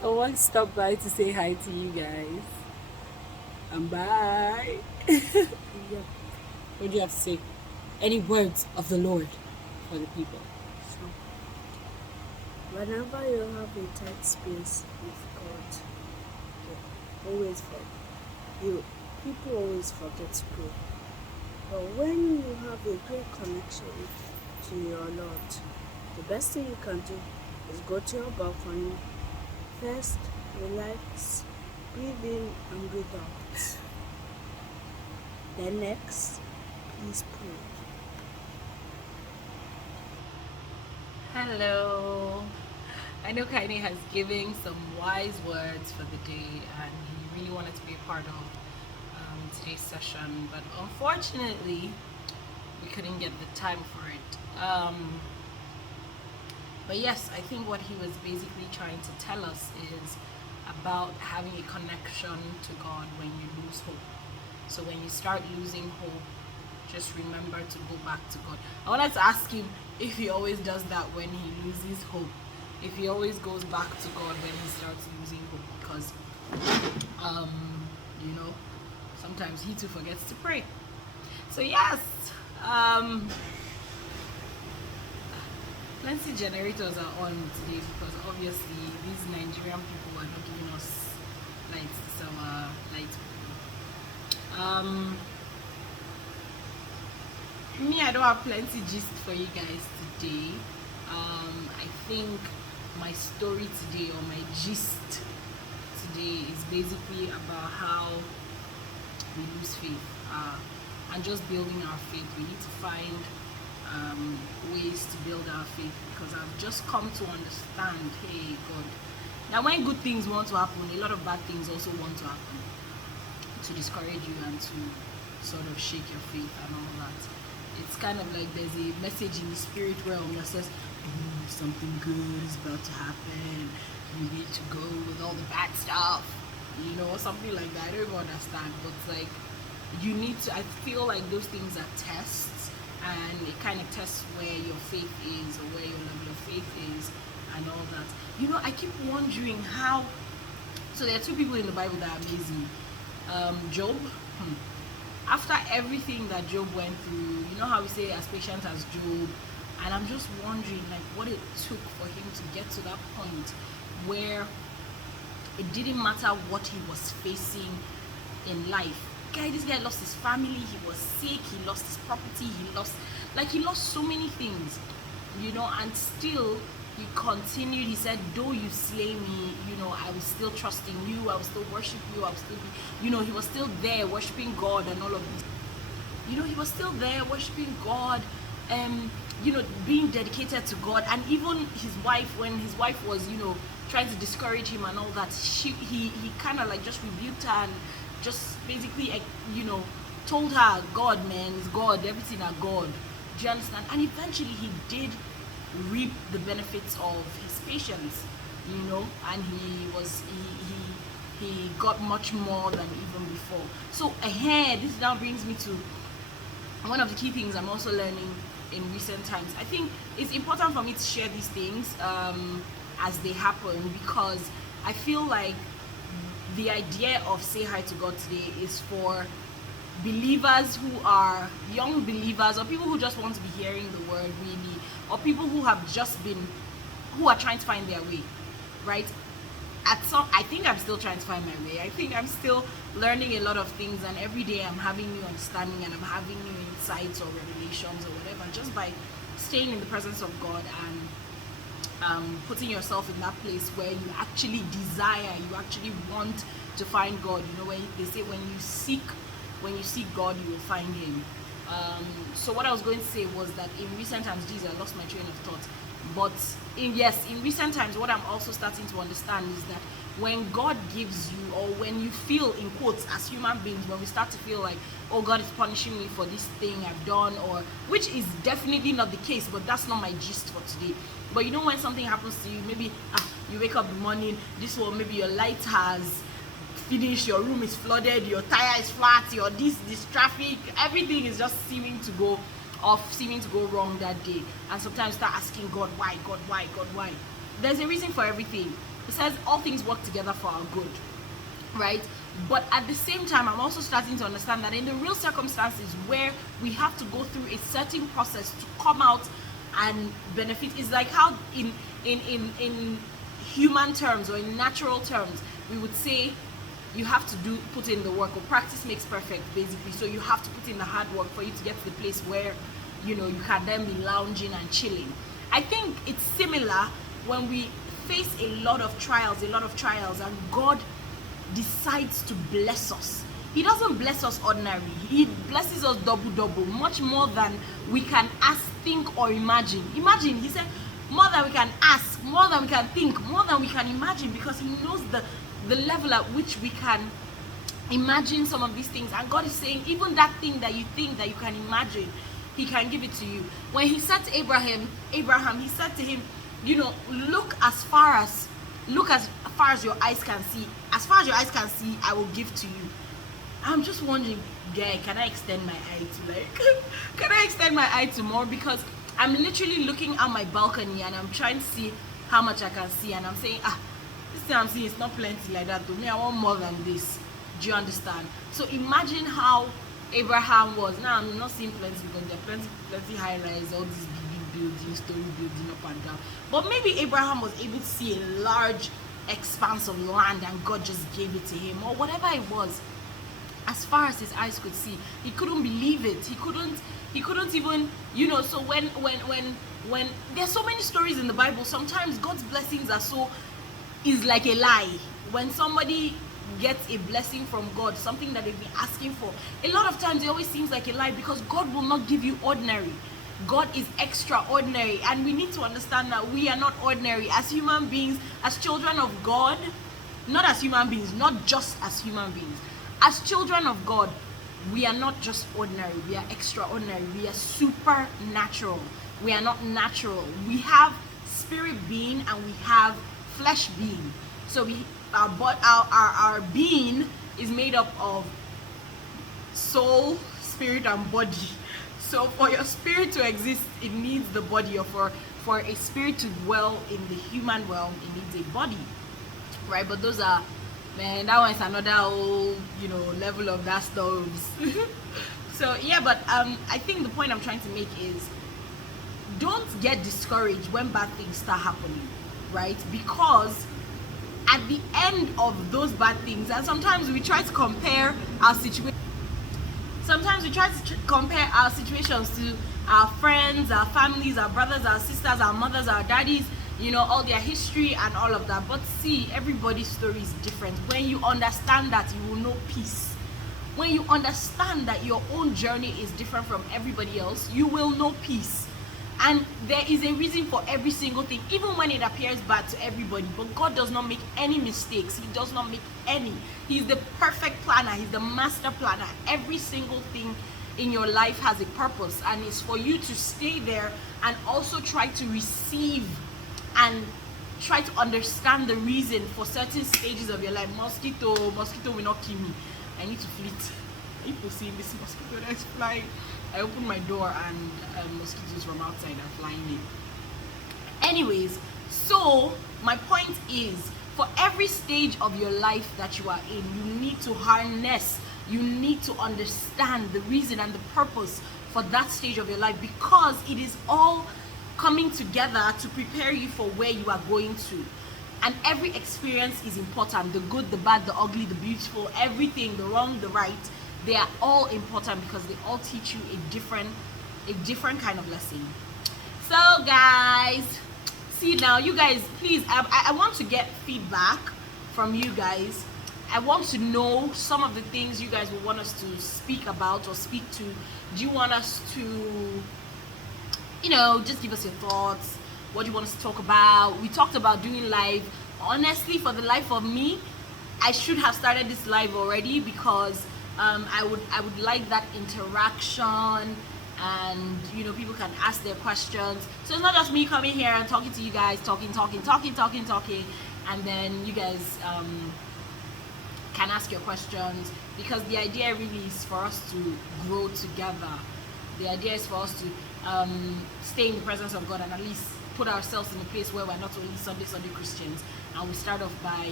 Someone stopped by to say hi to you guys. And bye. Yep. What do you have to say? Any words of the Lord for the people? So, whenever you have a tight space with God, you always you people always forget to pray. But when you have a great connection to your Lord, the best thing you can do is go to your balcony. First, relax, breathe in and breathe out. Then next, please pray. Hello. I know Kaine has given some wise words for the day, and he really wanted to be a part of today's session, but unfortunately, we couldn't get the time for it. But yes, I think what he was basically trying to tell us is about having a connection to God when you lose hope. So when you start losing hope, just remember to go back to God. I wanted to ask him if he always does that when he loses hope. If he always goes back to God when he starts losing hope, because you know, sometimes he too forgets to pray. So yes, plenty generators are on today because obviously these Nigerian people are not giving us light, so light. Me, I don't have plenty gist for you guys today. I think my story today, or my gist today, is basically about how we lose faith, and just building our faith. We need to find ways to build our faith, because I've just come to understand, hey God, now when good things want to happen, a lot of bad things also want to happen to discourage you and to sort of shake your faith and all that. It's kind of like there's a message in the spirit realm that says, oh, something good is about to happen, you need to go with all the bad stuff, you know, something like that. I don't even understand, but it's like you need to, I feel like those things are tests, and it kind of tests where your faith is, or where your level of faith is, and all that. You know, I keep wondering how, so there are two people in the Bible that amaze me. Job, after everything that Job went through, you know how we say as patient as Job, and I'm just wondering like what it took for him to get to that point where it didn't matter what he was facing in life. This guy lost his family, he was sick, he lost his property, he lost so many things, you know, and still he continued. He said, though you slay me, you know, I will still trust in you, I will still worship you, I will still be, you know, he was still there worshiping God and all of this. You know, he was still there worshiping God, you know, being dedicated to God. And even his wife, when his wife was, you know, trying to discourage him and all that, he kind of like just rebuked her and just basically, you know, told her, God, man, is God, everything are God. Do you understand? And eventually he did reap the benefits of his patience, you know, and he got much more than even before. So ahead, this now brings me to one of the key things I'm also learning in recent times. I think it's important for me to share these things as they happen, because I feel like the idea of Say Hi to God today is for believers who are young believers, or people who just want to be hearing the word really, or people who have just been, who are trying to find their way, right? I think I'm still trying to find my way. I think I'm still learning a lot of things, and every day I'm having new understanding and I'm having new insights or revelations or whatever, just by staying in the presence of God and putting yourself in that place where you actually desire, you actually want to find God. You know, when they say when you seek God, you will find him. So what I was going to say was that in recent times, I lost my train of thought. But in recent times, what I'm also starting to understand is that when God gives you, or when you feel, in quotes, as human beings, when we start to feel like, oh, God is punishing me for this thing I've done, or which is definitely not the case, but that's not my gist for today. But you know, when something happens to you, maybe you wake up in the morning, this one, maybe your light has finished, your room is flooded, your tire is flat, your this traffic, everything is just seeming to go off, seeming to go wrong that day. And sometimes start asking God, why? God, why? God, why? There's a reason for everything. It says all things work together for our good, right? But at the same time, I'm also starting to understand that in the real circumstances where we have to go through a certain process to come out and benefit, is like how in human terms or in natural terms we would say you have to put in the work, or practice makes perfect, basically. So you have to put in the hard work for you to get to the place where you can then be lounging and chilling. I think it's similar when we face a lot of trials, and God decides to bless us. He doesn't bless us ordinary. He blesses us double, much more than we can ask, think, or imagine. He said more than we can ask, more than we can think, more than we can imagine, because he knows the level at which we can imagine some of these things. And God is saying, even that thing that you think that you can imagine, he can give it to you. When he said to Abraham, he said to him, look as far as your eyes can see. As far as your eyes can see, I will give to you. I'm just wondering, can I extend my eye to can I extend my eye to more? Because I'm literally looking at my balcony and I'm trying to see how much I can see, and I'm saying, this thing I'm seeing is not plenty like that to me. I want more than this. Do you understand? So imagine how Abraham was. Now I'm not seeing plenty because there are plenty high rise, all these big buildings, story building up and down. But maybe Abraham was able to see a large expanse of land and God just gave it to him, or whatever it was. As far as his eyes could see, he couldn't believe it. He couldn't even, so when there's so many stories in the Bible, sometimes God's blessings is like a lie. When somebody gets a blessing from God, something that they've been asking for, a lot of times it always seems like a lie, because God will not give you ordinary. God is extraordinary, and we need to understand that we are not ordinary as human beings, as children of God. Not as human beings, not just as human beings. As children of God, we are not just ordinary, we are extraordinary, we are supernatural. We are not natural. We have spirit being and we have flesh being. So our being is made up of soul, spirit, and body. So for your spirit to exist, it needs the body, or for a spirit to dwell in the human realm, it needs a body, right? But those are, man, that one is another whole level of that stuff. So yeah, but I think the point I'm trying to make is, don't get discouraged when bad things start happening, right? Because at the end of those bad things, and sometimes we try to compare our situation. Sometimes we try to compare our situations to our friends, our families, our brothers, our sisters, our mothers, our daddies, all their history and all of that. But see, everybody's story is different. When you understand that, you will know peace. When you understand that your own journey is different from everybody else, you will know peace. And there is a reason for every single thing, even when it appears bad to everybody. But God does not make any mistakes. He does not make any. He's the perfect planner. He's the master planner. Every single thing in your life has a purpose, and it's for you to stay there and also try to receive and try to understand the reason for certain stages of your life. Mosquito will not kill me. I need to flit. People see this mosquito that's flying. I open my door and mosquitoes from outside are flying in. Anyways, so my point is, for every stage of your life that you are in, you need to harness, you need to understand the reason and the purpose for that stage of your life, because it is all coming together to prepare you for where you are going to. And every experience is important. The good, the bad, the ugly, the beautiful, everything, the wrong, the right. They are all important because they all teach you a different kind of lesson. So guys, see now, you guys, please, I want to get feedback from you guys. I want to know some of the things you guys will want us to speak about or speak to. Do you want us to, just give us your thoughts? What do you want us to talk about? We talked about doing live. Honestly, for the life of me, I should have started this live already, because I would like that interaction, and people can ask their questions. So it's not just me coming here and talking to you guys, talking, and then you guys can ask your questions, because the idea really is for us to grow together. The idea is for us to stay in the presence of God and at least put ourselves in a place where we're not only Sunday Christians, and we start off by,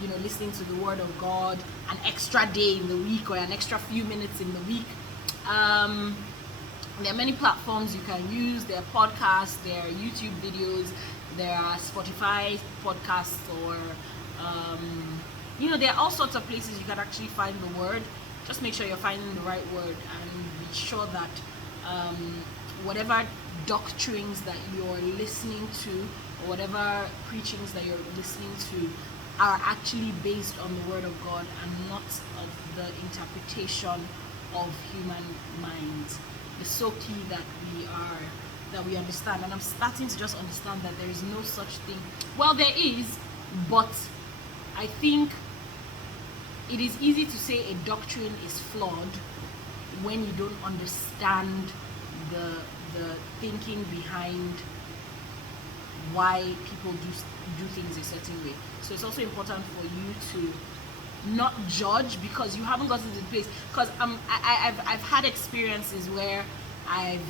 you know, listening to the Word of God an extra day in the week or an extra few minutes in the week. There are many platforms you can use. There are podcasts, there are YouTube videos, there are Spotify podcasts, or you know, there are all sorts of places you can actually find the Word. Just make sure you're finding the right word, and be sure that whatever doctrines that you're listening to, or whatever preachings that you're listening to, are actually based on the Word of God and not of the interpretation of human minds. It's so key that we understand, and I'm starting to just understand that there is no such thing. Well, there is, but I think it is easy to say a doctrine is flawed when you don't understand the thinking behind why people do things a certain way. So it's also important for you to not judge because you haven't gotten to the place. Because I've had experiences where I've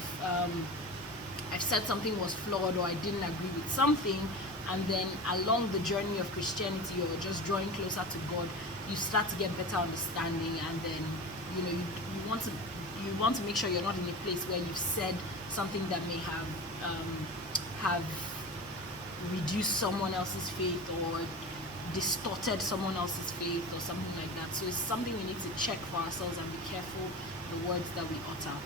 said something was flawed, or I didn't agree with something, and then along the journey of Christianity or just drawing closer to God, you start to get better understanding, and then you know you want to make sure you're not in a place where you've said something that may have reduced someone else's faith or distorted someone else's faith or something like that. So it's something we need to check for ourselves and be careful the words that we utter.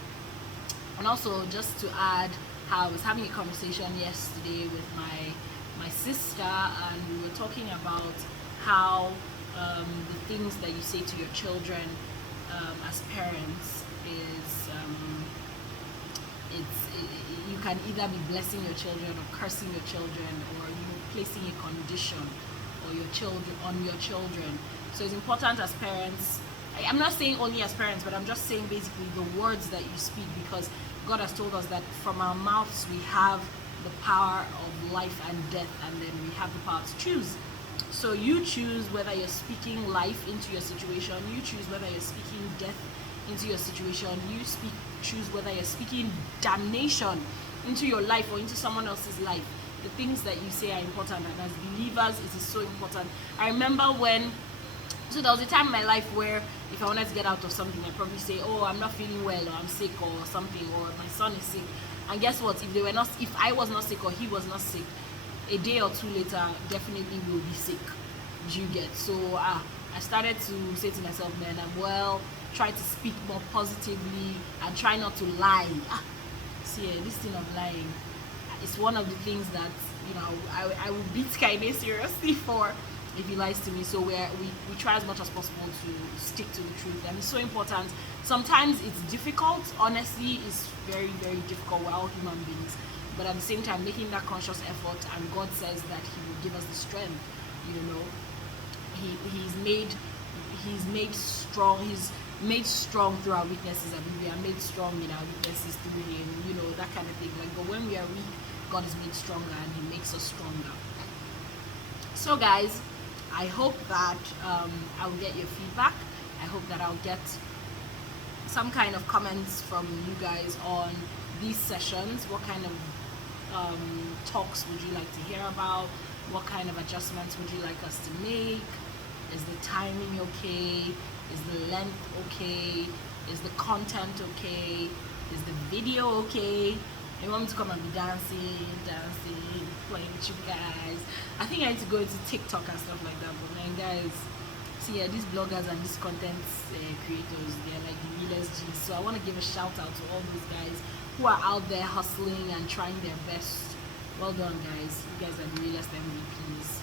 And also, just to add, how I was having a conversation yesterday with my sister, and we were talking about how the things that you say to your children as parents is you can either be blessing your children or cursing your children, or placing a condition or on your children. So it's important as parents. I'm not saying only as parents, but I'm just saying basically the words that you speak, because God has told us that from our mouths we have the power of life and death, and then we have the power to choose. So you choose whether you're speaking life into your situation, you choose whether you're speaking death into your situation, choose whether you're speaking damnation into your life or into someone else's life. The things that you say are important, and as believers it is so important. I remember so there was a time in my life where if I wanted to get out of something, I'd probably say, oh, I'm not feeling well, or I'm sick, or something, or my son is sick. And guess what? If I was not sick or he was not sick, a day or two later, definitely will be sick. Do you get? So I started to say to myself, man, try to speak more positively and try not to lie. This thing of lying, it's one of the things that I will beat Kaine seriously for if he lies to me. So we try as much as possible to stick to the truth, and it's so important. Sometimes it's difficult. Honestly, it's very, very difficult. We're all human beings, but at the same time, making that conscious effort, and God says that He will give us the strength. He's made strong through our weaknesses, and we are made strong in our weaknesses through Him. That kind of thing. But when we are weak, God is made stronger, and He makes us stronger. So guys, I hope that I will get your feedback. I hope that I'll get some kind of comments from you guys on these sessions. What kind of talks would you like to hear about? What kind of adjustments would you like us to make? Is the timing okay? Is the length okay? Is the content okay? Is the video okay? You want me to come and be dancing, playing with you guys? I think I need to go into TikTok and stuff like that. But man, guys, see, these bloggers and these content creators, they're like the realest G's. So I want to give a shout out to all those guys who are out there hustling and trying their best. Well done, guys. You guys are the realest MVPs.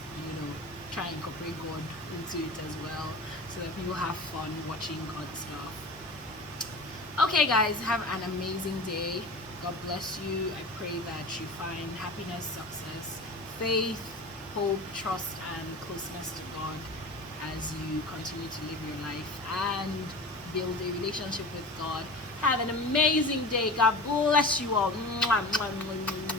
Try and incorporate God into it as well, so that people have fun watching God stuff. Okay, guys, have an amazing day. God bless you. I pray that you find happiness, success, faith, hope, trust, and closeness to God as you continue to live your life and build a relationship with God. Have an amazing day. God bless you all. Mwah, mwah, mwah, mwah.